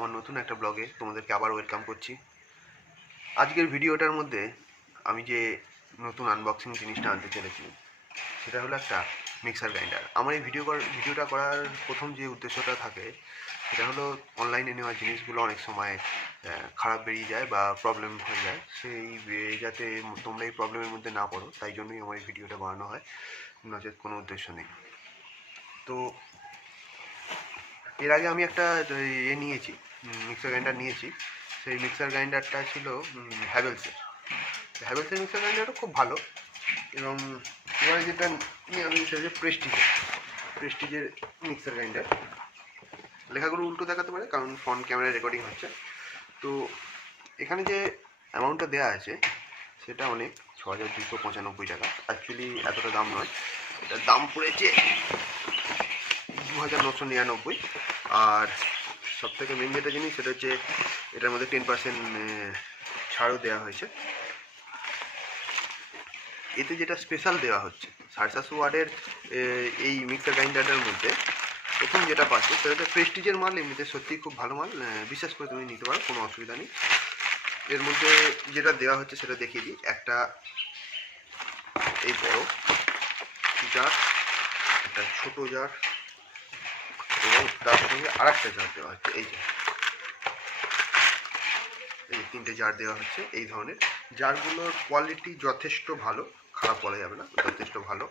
আমার নতুন একটা ব্লগে তোমাদেরকে আবার ওয়েলকাম করছি। আজকের ভিডিওটার মধ্যে আমি যে নতুন আনবক্সিং জিনিসটা আনতে চলেছি সেটা হলো একটা মিক্সার গ্রাইন্ডার। আমার এই ভিডিওটা করার প্রথম যে উদ্দেশ্যটা থাকে সেটা হলো অনলাইনে নেওয়া জিনিসগুলো অনেক সময় খারাপ বেরিয়ে যায় বা প্রবলেম হয়ে যায়, সেই যাতে তোমরা এই প্রবলেমের মধ্যে না পড়ো তাই জন্যই আমার এই ভিডিওটা বানানো হয়, নচেত কোনো উদ্দেশ্য নেই। তো এর আগে আমি একটা নিয়েছি, মিক্সার গ্রাইন্ডার নিয়েছি। সেই মিক্সার গ্রাইন্ডারটা ছিল হ্যাভেলসের মিক্সার গ্রাইন্ডারটা খুব ভালো। এবং এবারে যেটা নিয়ে আমি সেটা হচ্ছে প্রেস্টিজের মিক্সার গ্রাইন্ডার। লেখাগুলো উল্টো দেখাতে পারে কারণ ফ্রন্ট ক্যামেরায় রেকর্ডিং হচ্ছে। তো এখানে যে অ্যামাউন্টটা দেওয়া আছে সেটা অনেক, ৬,২৯৫ টাকা। অ্যাকচুয়ালি এতটা দাম নয়, এটার দাম পড়েছে ২,৯৯৯। আর সবথেকে মেন যেটা জিনিস সেটা হচ্ছে এটার মধ্যে 10% ছাড়ও দেওয়া হয়েছে। এতে যেটা স্পেশাল দেওয়া হচ্ছে ৭৫০ ওয়াটের এই মিক্সার গ্রাইন্ডারটার মধ্যে প্রথম যেটা পাচ্ছে সেটা হচ্ছে প্রেস্টিজের মাল। এমনিতে সত্যিই খুব ভালো মাল, বিশ্বাস করে তুমি নিতে পারো, কোনো অসুবিধা নেই। এর মধ্যে যেটা দেওয়া হচ্ছে সেটা দেখিয়ে দিই। একটা এই বড় জার, একটা ছোট জার এবং তার সঙ্গে আর একটা জার দেওয়া হচ্ছে। এই তিনটে জার দেওয়া হচ্ছে। এই ধরনের জারগুলোর কোয়ালিটি যথেষ্ট ভালো, খারাপ বলা যাবে না, যথেষ্ট ভালো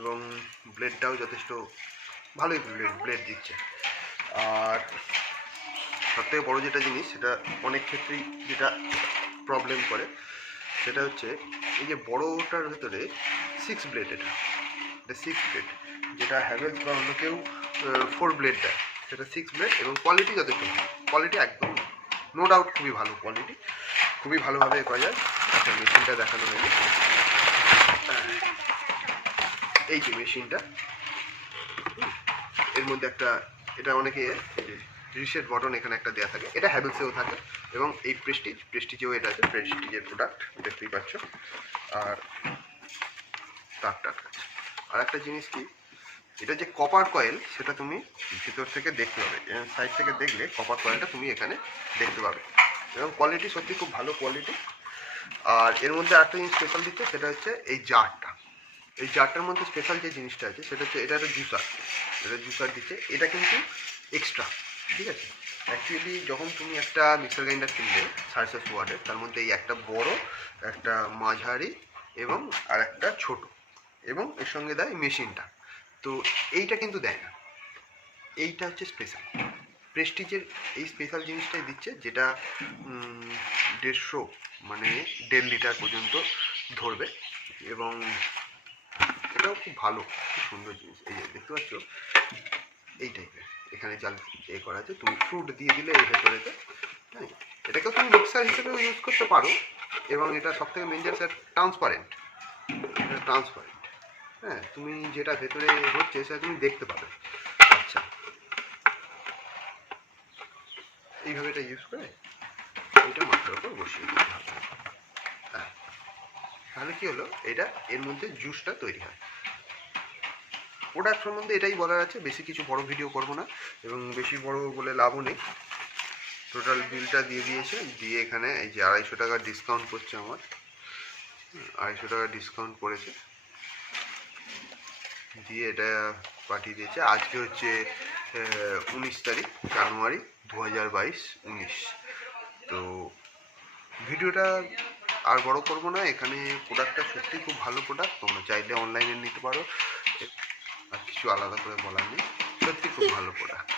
এবং ব্লেডটাও যথেষ্ট ভালোই ব্লেড দিচ্ছে। আর সবথেকে বড় যেটা জিনিস, সেটা অনেক ক্ষেত্রেই যেটা প্রবলেম করে সেটা হচ্ছে এই যে বড়টার ভেতরে 6 ব্লেড, এটা 6 ব্লেড, যেটা হ্যাভেলস বা অন্য কেউ 4 ব্লেড দেয়, সেটা 6 ব্লেড এবং কোয়ালিটি যথেষ্ট ভালো। কোয়ালিটি একদম নো ডাউট খুবই ভালো কোয়ালিটি, খুবই ভালোভাবে করা যায়। একটা মেশিনটা দেখানো হয়নি, এই যে মেশিনটা, এর মধ্যে একটা, এটা অনেকে রিসেট বটন এখানে একটা দেওয়া থাকে, এটা হ্যাভেলসেও থাকে এবং এই প্রেস্টিজেও এটা আছে, প্রেস্টিজের প্রোডাক্ট দেখতেই পাচ্ছ। আর তারটা আর একটা জিনিস কি, এটা যে কপার কয়েল সেটা তুমি ভিতর থেকে দেখতে পাবে, সাইড থেকে দেখলে কপার কয়েলটা তুমি এখানে দেখতে পাবে এবং কোয়ালিটি সত্যি খুব ভালো কোয়ালিটি। আর এর মধ্যে আরেকটা জিনিস স্পেশাল দিচ্ছে সেটা হচ্ছে এই জারটা। এই জারটার মধ্যে স্পেশাল যে জিনিসটা আছে সেটা হচ্ছে এটা একটা জুসার দিচ্ছে। এটা কিন্তু এক্সট্রা, ঠিক আছে। অ্যাকচুয়ালি যখন তুমি একটা মিক্সার গ্রাইন্ডার কিনবে ৭৫০ ওয়াটের, তার মধ্যে এই একটা বড়, একটা মাঝারি এবং আর একটা ছোট, এবং এর সঙ্গে দেয় মেশিনটা। তো এইটা কিন্তু দেয় না, এইটা হচ্ছে স্পেশাল। প্রেস্টিজের এই স্পেশাল জিনিসটাই দিচ্ছে, যেটা 150 মানে 1.5 লিটার পর্যন্ত ধরবে এবং এটাও খুব ভালো, খুব সুন্দর জিনিস। এই যে দেখতে পাচ্ছ এই টাইপের এখানে জাল করা আছে, তুমি ফ্রুট দিয়ে দিলে এই ভেতরেতে, হ্যাঁ, এটাকেও তুমি মিক্সার হিসেবেও ইউজ করতে পারো। এবং এটা সবথেকে মেন জিনিস ট্রান্সপারেন্ট, হ্যাঁ, তুমি যেটা ভেতরে হচ্ছে সেটা তুমি দেখতে পাবে। আচ্ছা, এইভাবে এটা ইউজ করে এটা মাথার উপর বসিয়ে দিতে হবে। হ্যাঁ, তাহলে কি হলো, এটা এর মধ্যে জুসটা তৈরি হয়। প্রোডাক্ট সম্বন্ধে এটাই বলার আছে, বেশি কিছু বড় ভিডিও করব না এবং বেশি বড় বলে লাভও নেই। টোটাল বিলটা দিয়ে দিয়েছে, দিয়ে এখানে এই যে ২৫০ টাকা ডিসকাউন্ট করছে, আমার ২৫০ টাকা ডিসকাউন্ট করেছে, দিয়ে এটা পাঠিয়ে দিয়েছে। আজকে হচ্ছে 19 তারিখ জানুয়ারি 2022। তো ভিডিওটা আর বড় করব না, এখানে প্রোডাক্টটা সত্যি খুব ভালো প্রোডাক্ট, তোমরা চাইলে অনলাইনে নিতে পারো, আর কিছু আলাদা করে বলার নেই, সত্যি খুব ভালো প্রোডাক্ট।